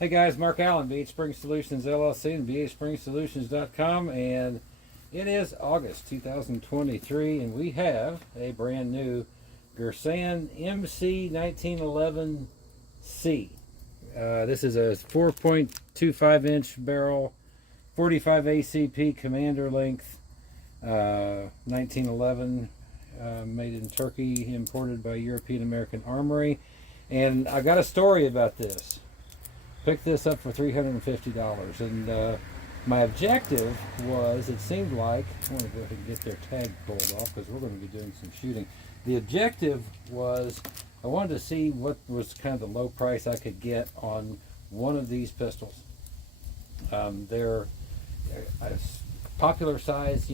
Hey guys, Mark Allen, BHSpringSolutions LLC and BHSpringSolutions.com, and it is August 2023, and we have a brand new Girsan MC1911C. This is a 4.25 inch barrel, 45 ACP commander length, 1911, made in Turkey, imported by European American Armory. And I got a story about this. Picked this up for $350, and my objective was, it seemed like, I want to go ahead and get their tag pulled off because we're going to be doing some shooting. The objective was, I wanted to see what was kind of the low price I could get on one of these pistols. They're a popular size,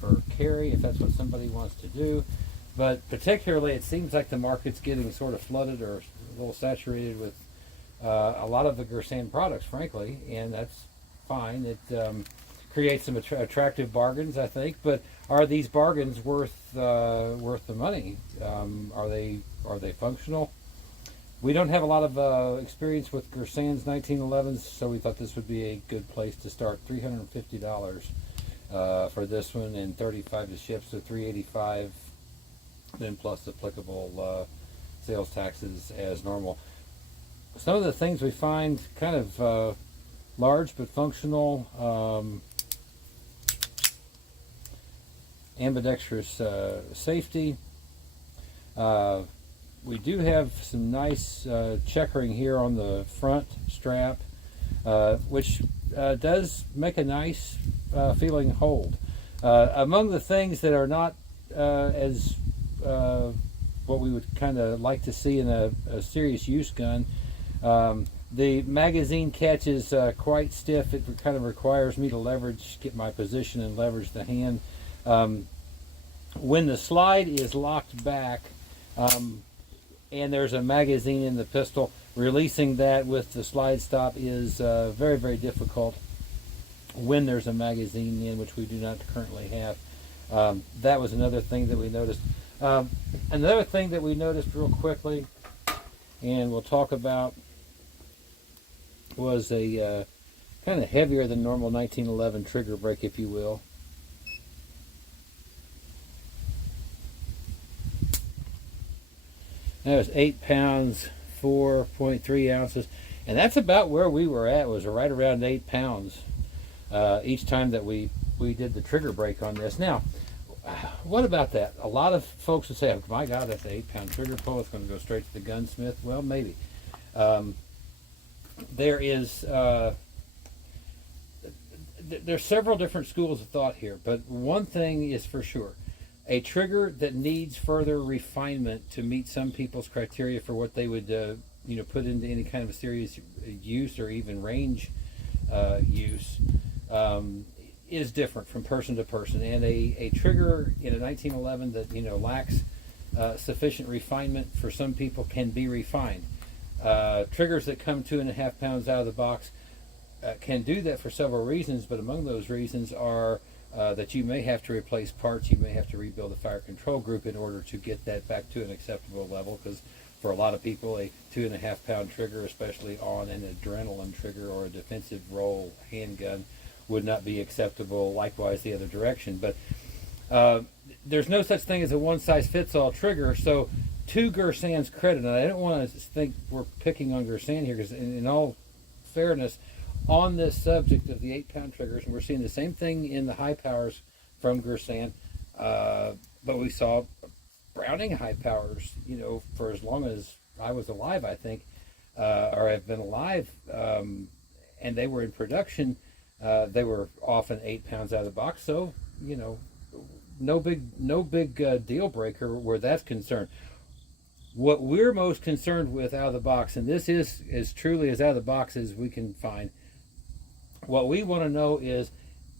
for carry, if that's what somebody wants to do. But particularly, it seems like the market's getting sort of flooded or a little saturated with a lot of the Girsan products, frankly, and that's fine. It creates some attractive bargains, I think. But are these bargains worth the money? Are they functional? We don't have a lot of experience with Girsan's 1911s, so we thought this would be a good place to start. $350 for this one, and $35 to ship, so $385. Then plus applicable sales taxes as normal. Some of the things we find kind of large but functional, ambidextrous safety. We do have some nice checkering here on the front strap, which does make a nice feeling hold. Among the things that are not as what we would kind of like to see in a serious use gun, the magazine catch is quite stiff. It kind of requires me to get my position and leverage the hand. When the slide is locked back and there's a magazine in the pistol, releasing that with the slide stop is very, very difficult when there's a magazine in, which we do not currently have. That was another thing that we noticed. Another thing that we noticed real quickly, and we'll talk about, was a kind of heavier than normal 1911 trigger brake, if you will. That was 8 pounds, 4.3 ounces, and that's about where we were at. Was right around 8 pounds each time that we did the trigger brake on this. Now, what about that? A lot of folks would say, oh my God, that's an 8-pound trigger pull. It's going to go straight to the gunsmith. Well, maybe. There's several different schools of thought here, but one thing is for sure. A trigger that needs further refinement to meet some people's criteria for what they would put into any kind of a serious use or even range use is different from person to person, and a trigger in a 1911 that lacks sufficient refinement for some people can be refined. Triggers that come 2.5 pounds out of the box can do that for several reasons, but among those reasons are that you may have to replace parts, you may have to rebuild the fire control group in order to get that back to an acceptable level, because for a lot of people a 2.5 pound trigger, especially on an adrenaline trigger or a defensive roll handgun, would not be acceptable. Likewise the other direction. But there's no such thing as a one-size-fits-all trigger. So to Girsan's credit, and I don't want to think we're picking on Girsan here, because in all fairness, on this subject of the 8-pound triggers, and we're seeing the same thing in the high powers from Girsan, but we saw Browning high powers, for as long as I was alive, I think, or have been alive, and they were in production. They were often 8 pounds out of the box, so no big deal breaker where that's concerned. What we're most concerned with out of the box, and this is as truly as out of the box as we can find, what we want to know is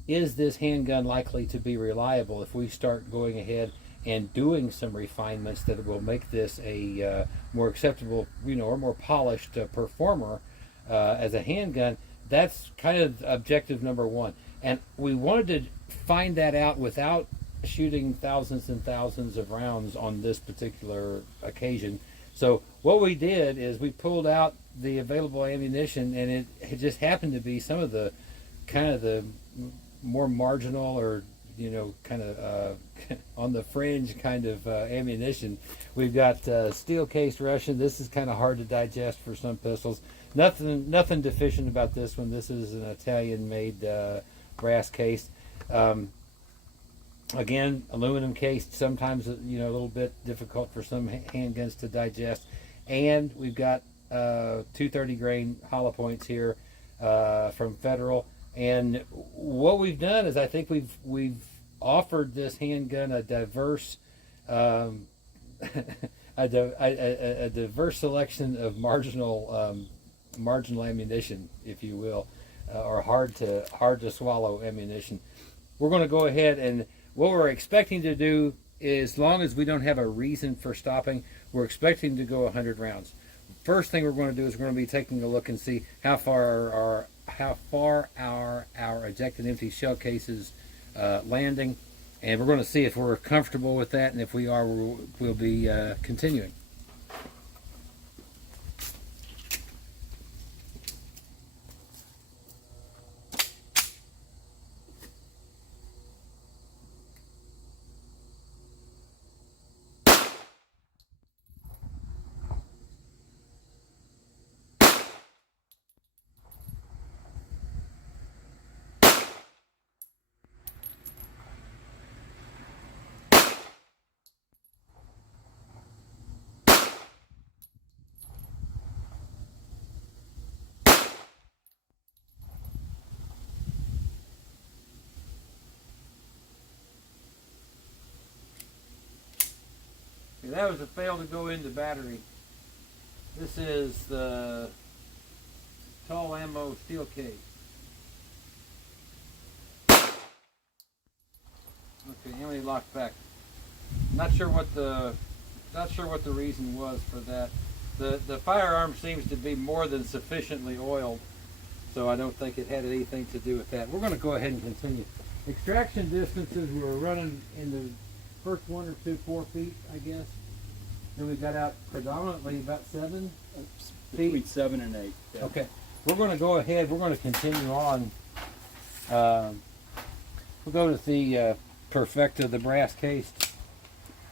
this handgun likely to be reliable if we start going ahead and doing some refinements that will make this a more acceptable, or more polished performer as a handgun. That's kind of objective number one. And we wanted to find that out without shooting thousands and thousands of rounds on this particular occasion. So what we did is we pulled out the available ammunition, and it just happened to be some of the kind of the more marginal, or kind of on the fringe kind of ammunition. We've got steel cased Russian. This is kind of hard to digest for some pistols. Nothing deficient about this one. This is an Italian made brass case. Again, aluminum cased, sometimes a little bit difficult for some handguns to digest. And we've got 230 grain hollow points here from Federal. And what we've done is, I think we've offered this handgun a diverse a diverse selection of marginal ammunition, if you will, or hard to swallow ammunition. We're going to go ahead, and what we're expecting to do is, as long as we don't have a reason for stopping, we're expecting to go 100 rounds. First thing we're going to do is we're going to be taking a look and see how far our ejected empty shell cases landing, and we're going to see if we're comfortable with that, and if we are, we'll be continuing. That was a fail to go into battery. This is the tall ammo steel case. Okay, ammo locked back. Not sure what the reason was for that. The firearm seems to be more than sufficiently oiled, so I don't think it had anything to do with that. We're going to go ahead and continue. Extraction distances, we were running in the first 1 or 2, 4 feet, I guess. Then we got out predominantly about 7 feet. Between 7 and 8. Yeah. Okay, we're going to go ahead. We're going to continue on. We'll go to the Perfecta, the brass cased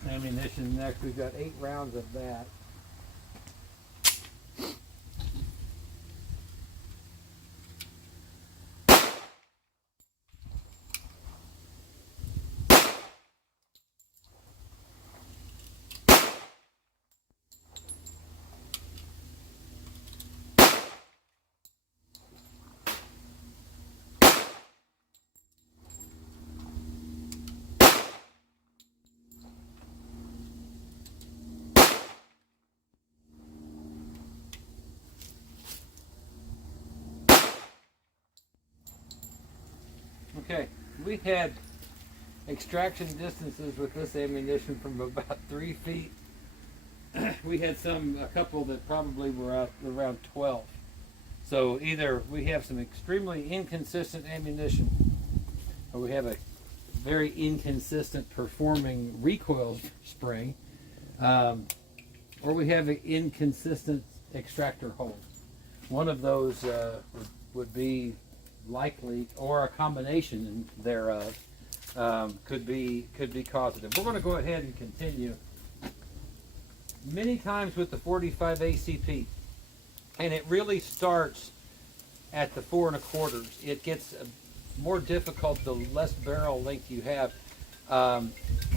ammunition next. We've got 8 rounds of that. Okay, we had extraction distances with this ammunition from about 3 feet. We had a couple that probably were out around 12. So either we have some extremely inconsistent ammunition, or we have a very inconsistent performing recoil spring, or we have an inconsistent extractor hole. One of those would be likely, or a combination thereof, could be causative. We're going to go ahead and continue. Many times with the 45 ACP, and it really starts at the 4 1/4. It gets more difficult the less barrel length you have.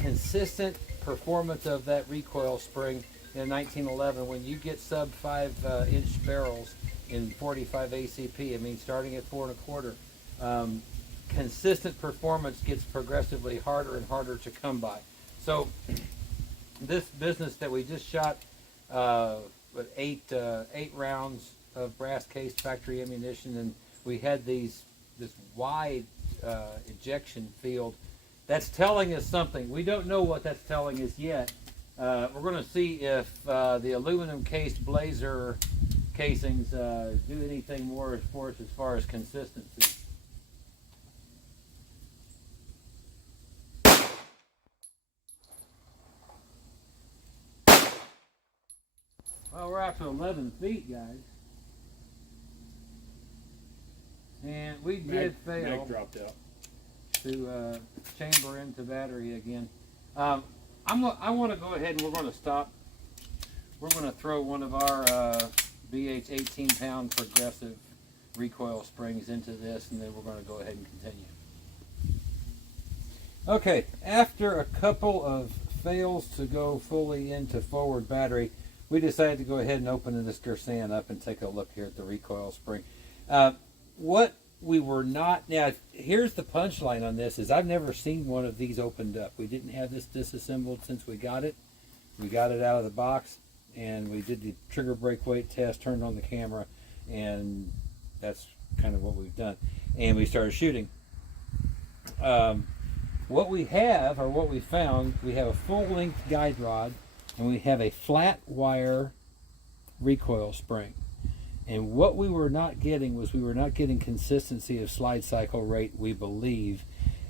Consistent performance of that recoil spring in 1911, when you get sub 5-inch barrels in 45 ACP, I mean starting at 4 1/4, consistent performance gets progressively harder and harder to come by. So this business that we just shot with 8 rounds of brass cased factory ammunition, and we had this wide ejection field, that's telling us something. We don't know what that's telling us yet. We're going to see if the aluminum cased Blazer casings do anything more for us as far as consistency. Well, we're out to 11 feet, guys. And we did fail Mag dropped out. to chamber into battery again. I want to go ahead and we're going to stop. We're going to throw one of our BH 18-pound progressive recoil springs into this, and then we're going to go ahead and continue. Okay, after a couple of fails to go fully into forward battery, we decided to go ahead and open this Girsan up and take a look here at the recoil spring. What we were not, now here's the punchline on this, is I've never seen one of these opened up. We didn't have this disassembled since we got it. We got it out of the box and we did the trigger brake weight test, turned on the camera, and that's kind of what we've done. And we started shooting. What we have, or what we found, we have a full-length guide rod and we have a flat wire recoil spring. And what we were not getting was we were not getting consistency of slide cycle rate, we believe.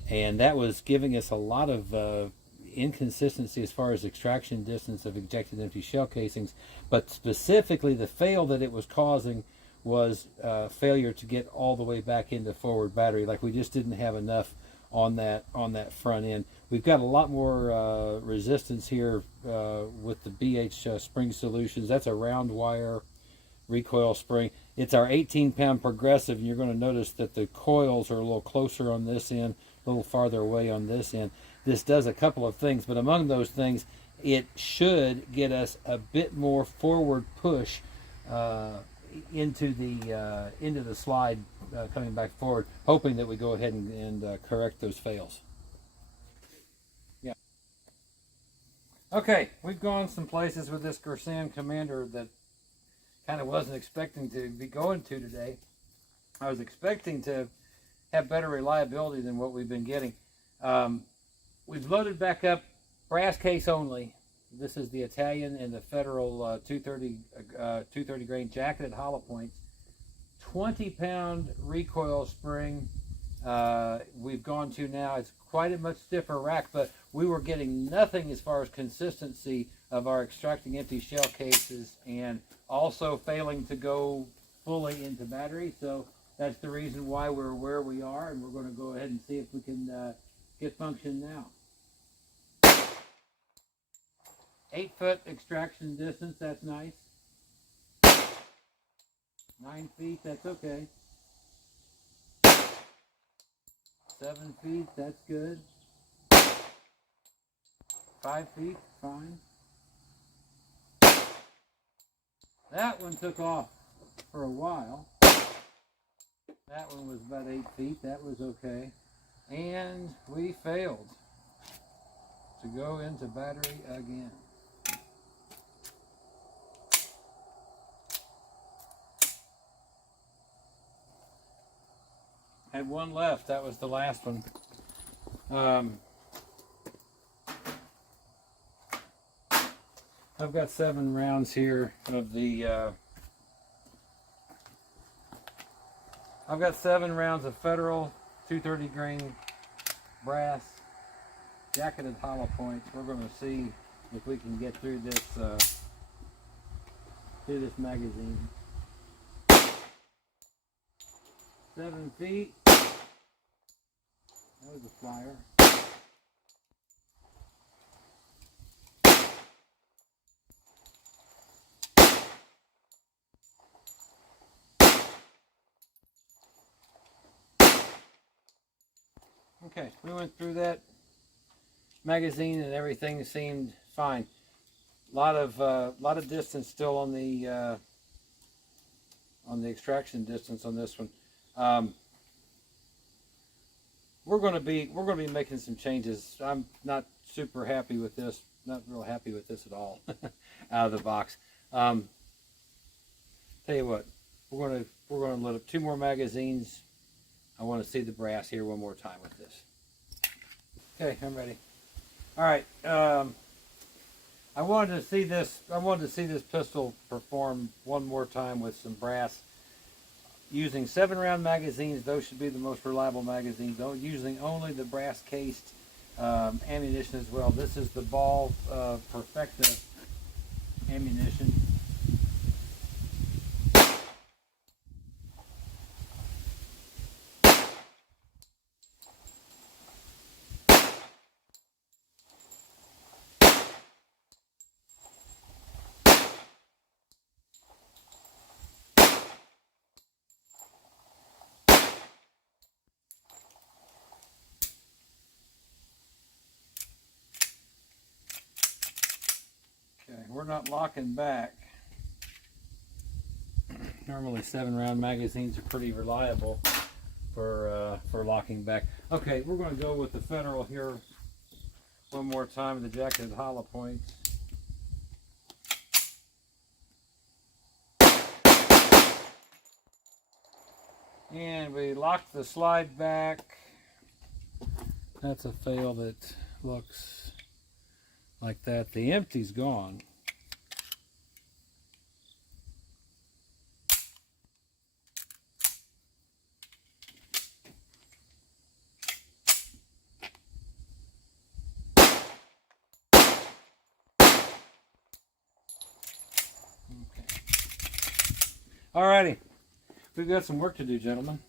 And that was giving us a lot of inconsistency as far as extraction distance of ejected empty shell casings. But specifically the fail that it was causing was failure to get all the way back into forward battery. Like we just didn't have enough on that front end. We've got a lot more resistance here with the BHSpringSolutions. That's a round wire recoil spring. It's our 18-pound progressive, and you're going to notice that the coils are a little closer on this end, a little farther away on this end. This does a couple of things, but among those things, it should get us a bit more forward push into the slide coming back forward, hoping that we go ahead and correct those fails. Yeah. Okay, we've gone some places with this Girsan Commander that kind of wasn't expecting to be going to today. I was expecting to have better reliability than what we've been getting. We've loaded back up brass case only. This is the Italian and the Federal 230 grain jacketed hollow points. 20-pound recoil spring we've gone to now. It's quite a much stiffer rack, but we were getting nothing as far as consistency of our extracting empty shell cases, and also failing to go fully into battery. So that's the reason why we're where we are, and we're going to go ahead and see if we can get function now. 8-foot extraction distance, that's nice. 9 feet, that's okay. 7 feet, that's good. 5 feet, fine. That one took off for a while. That one was about 8 feet, that was okay. And we failed to go into battery again. Had one left, that was the last one. I've got 7 rounds here of the I've got 7 rounds of Federal 230 grain brass jacketed hollow points. We're going to see if we can get through this magazine. 7 feet. That was a flyer. Okay, we went through that magazine and everything seemed fine. Lot of distance still on the extraction distance on this one. We're going to be making some changes. I'm not super happy with this. Not real happy with this at all out of the box. Tell you what, we're going to load up 2 more magazines. I want to see the brass here one more time with this. Okay, I'm ready. All right. I wanted to see this pistol perform one more time with some brass. Using 7-round magazines, those should be the most reliable magazines. Using only the brass cased ammunition as well. This is the Ball Perfecta ammunition. we're not locking back. Normally 7-round magazines are pretty reliable for locking back. Okay, we're going to go with the Federal here one more time, the jacketed hollow points. And we lock the slide back. That's a fail that looks like that. The empty's gone. Alrighty, we've got some work to do, gentlemen.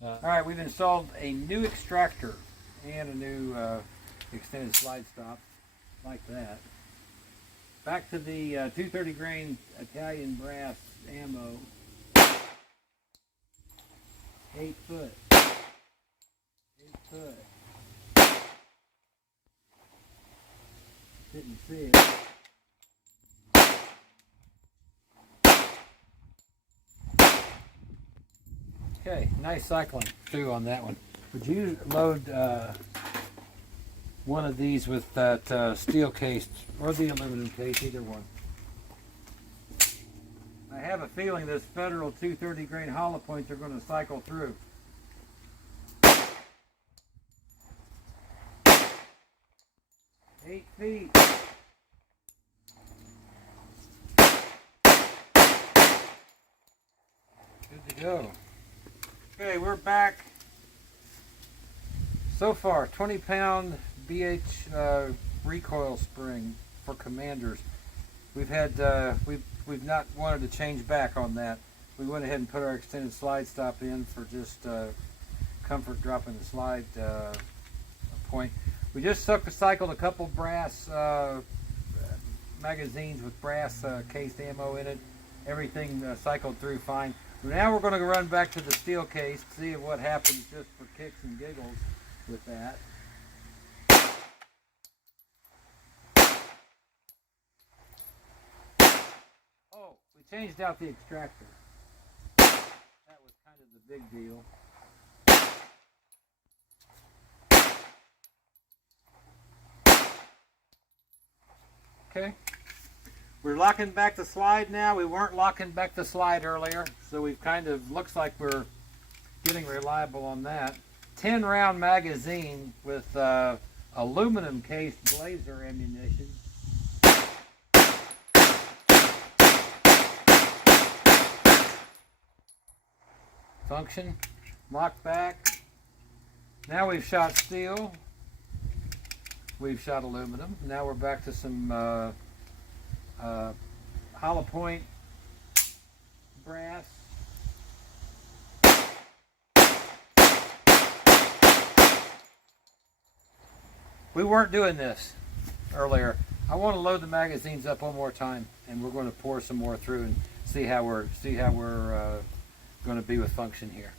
Alright, we've installed a new extractor and a new extended slide stop, like that. Back to the 230 grain Italian brass ammo. 8 foot. 8 foot. Didn't see it. Okay, nice cycling through on that one. Would you load one of these with that steel case or the aluminum case, either one? I have a feeling this Federal 230 grain hollow points are going to cycle through. Eight feet. Good to go. Okay, we're back. So far, 20-pound BH recoil spring for Commanders. We've had we've not wanted to change back on that. We went ahead and put our extended slide stop in for just comfort, dropping the slide point. We just cycled a couple brass magazines with brass cased ammo in it. Everything cycled through fine. Now we're going to run back to the steel case, see what happens just for kicks and giggles with that. Oh, we changed out the extractor. That was kind of the big deal. Okay. We're locking back the slide now. We weren't locking back the slide earlier, so we've kind of, looks like we're getting reliable on that. 10-round magazine with aluminum cased blazer ammunition. Function, lock back. Now we've shot steel. We've shot aluminum. Now we're back to some hollow point brass. We weren't doing this earlier. I want to load the magazines up one more time, and we're going to pour some more through and see how we're going to be with function here.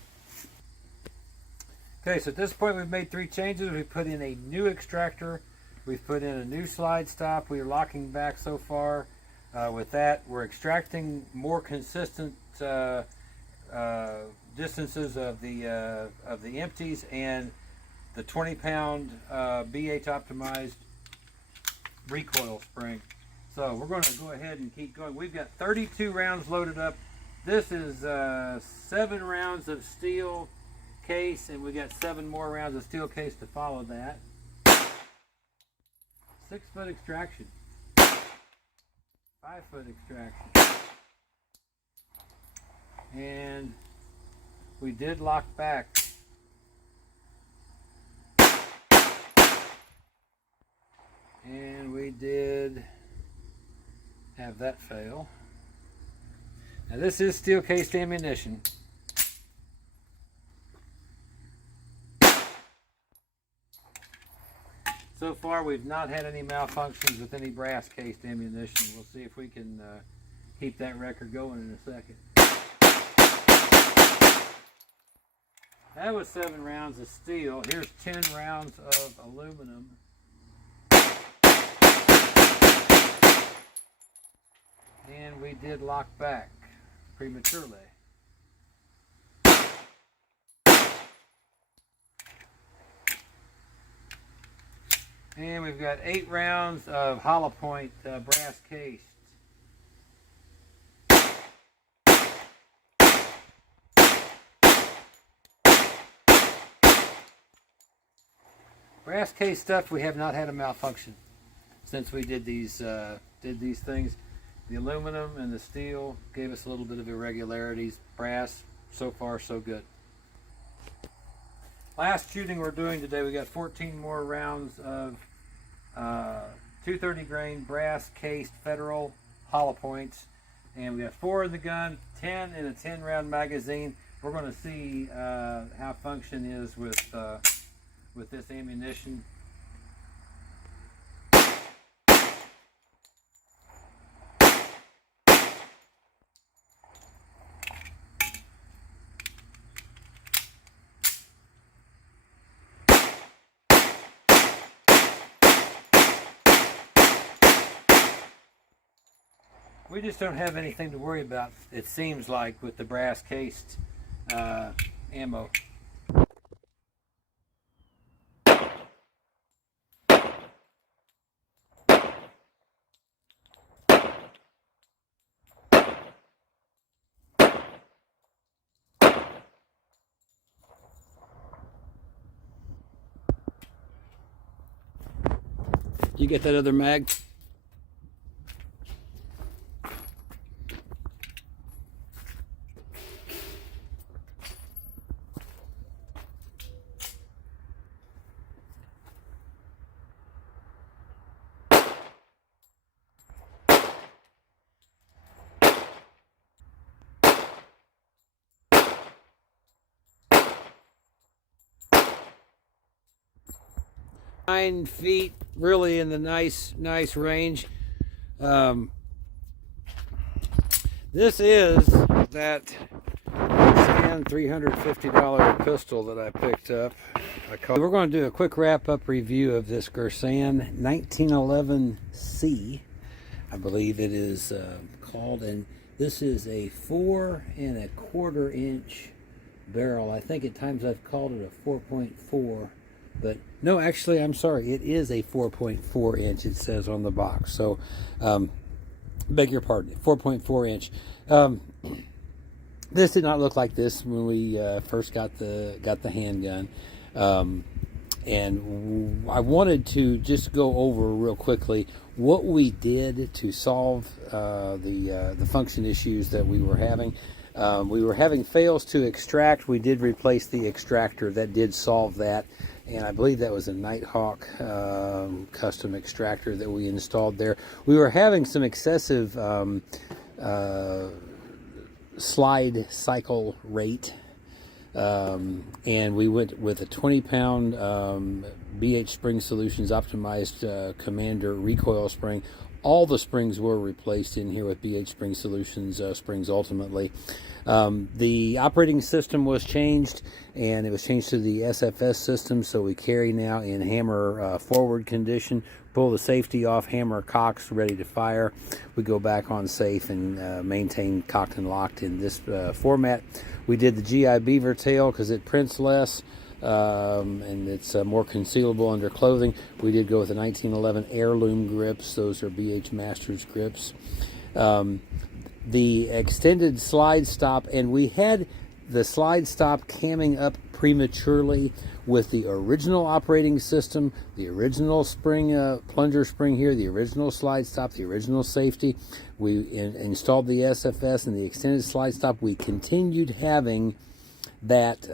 Okay, so at this point we've made 3 changes. We put in a new extractor. We've put in a new slide stop. We are locking back so far. With that, we're extracting more consistent distances of the empties and the 20-pound BH optimized recoil spring. So we're going to go ahead and keep going. We've got 32 rounds loaded up. This is 7 rounds of steel case, and we got 7 more rounds of steel case to follow that. 6-foot extraction. 5-foot extraction. And we did lock back. And we did have that fail. Now this is steel cased ammunition. So far we've not had any malfunctions with any brass cased ammunition. We'll see if we can keep that record going in a second. That was 7 rounds of steel. Here's 10 rounds of aluminum. we did lock back prematurely. And we've got 8 rounds of hollow point brass cased. Brass case stuff, we have not had a malfunction since we did these things. The aluminum and the steel gave us a little bit of irregularities. Brass, so far so good. Last shooting we're doing today, we got 14 more rounds of 230 grain brass cased Federal hollow points, and we got 4 in the gun, 10 in a 10 round magazine. We're going to see how function is with this ammunition. We just don't have anything to worry about, it seems like, with the brass cased ammo. You get that other mag? Nine feet, really in the nice range. This is that Girsan $350 pistol that I picked up. We're going to do a quick wrap-up review of this Girsan 1911C, I believe it is called, and this is a 4 1/4 inch barrel. I think at times I've called it a 4.4. But no, actually, I'm sorry. It is a 4.4 inch. It says on the box. So, beg your pardon. 4.4 inch. This did not look like this when we first got the handgun, and I wanted to just go over real quickly what we did to solve the function issues that we were having. We were having fails to extract. We did replace the extractor. That did solve that. And I believe that was a Nighthawk custom extractor that we installed there. We were having some excessive slide cycle rate, and we went with a 20-pound BHSpringSolutions optimized Commander recoil spring. All the springs were replaced in here with BHSpringSolutions springs ultimately. The operating system was changed, and it was changed to the SFS system, so we carry now in hammer forward condition. Pull the safety off, hammer cocks, ready to fire. We go back on safe and maintain cocked and locked in this format. We did the GI beaver tail because it prints less, and it's more concealable under clothing. We did go with the 1911 heirloom grips. Those are BH Masters grips. The extended slide stop, and we had the slide stop camming up prematurely with the original operating system, the original spring plunger spring here, the original slide stop, the original safety. We installed the SFS and the extended slide stop. We continued having that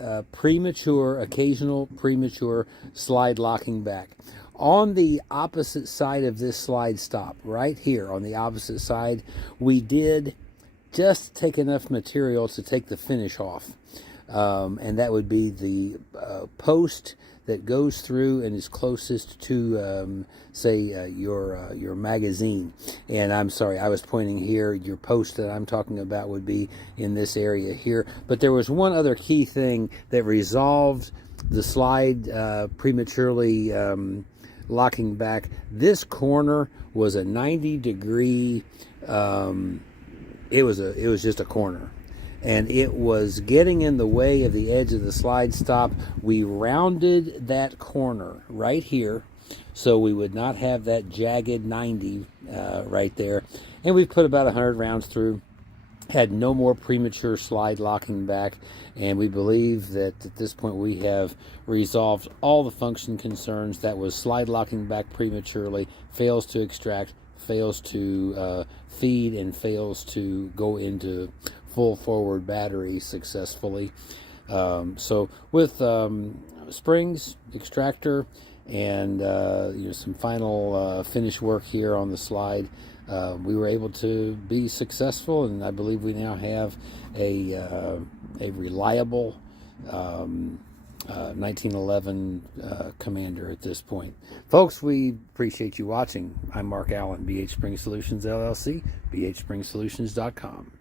occasional premature slide locking back. On the opposite side of this slide stop, right here on the opposite side, we did just take enough material to take the finish off. And that would be the post that goes through and is closest to, say, your magazine. And I'm sorry, I was pointing here. Your post that I'm talking about would be in this area here. But there was one other key thing that resolved the slide prematurely locking back. This corner was a 90-degree it was just a corner, and it was getting in the way of the edge of the slide stop. We rounded that corner right here, so we would not have that jagged 90 right there. And we've put about 100 rounds through. Had no more premature slide locking back, and we believe that at this point we have resolved all the function concerns. That was slide locking back prematurely, fails to extract, fails to feed, and fails to go into full forward battery successfully. So with springs, extractor, and some final finish work here on the slide, we were able to be successful, and I believe we now have a reliable 1911 Commander at this point. Folks, we appreciate you watching. I'm Mark Allen, BH Spring Solutions LLC, BHSpringSolutions.com.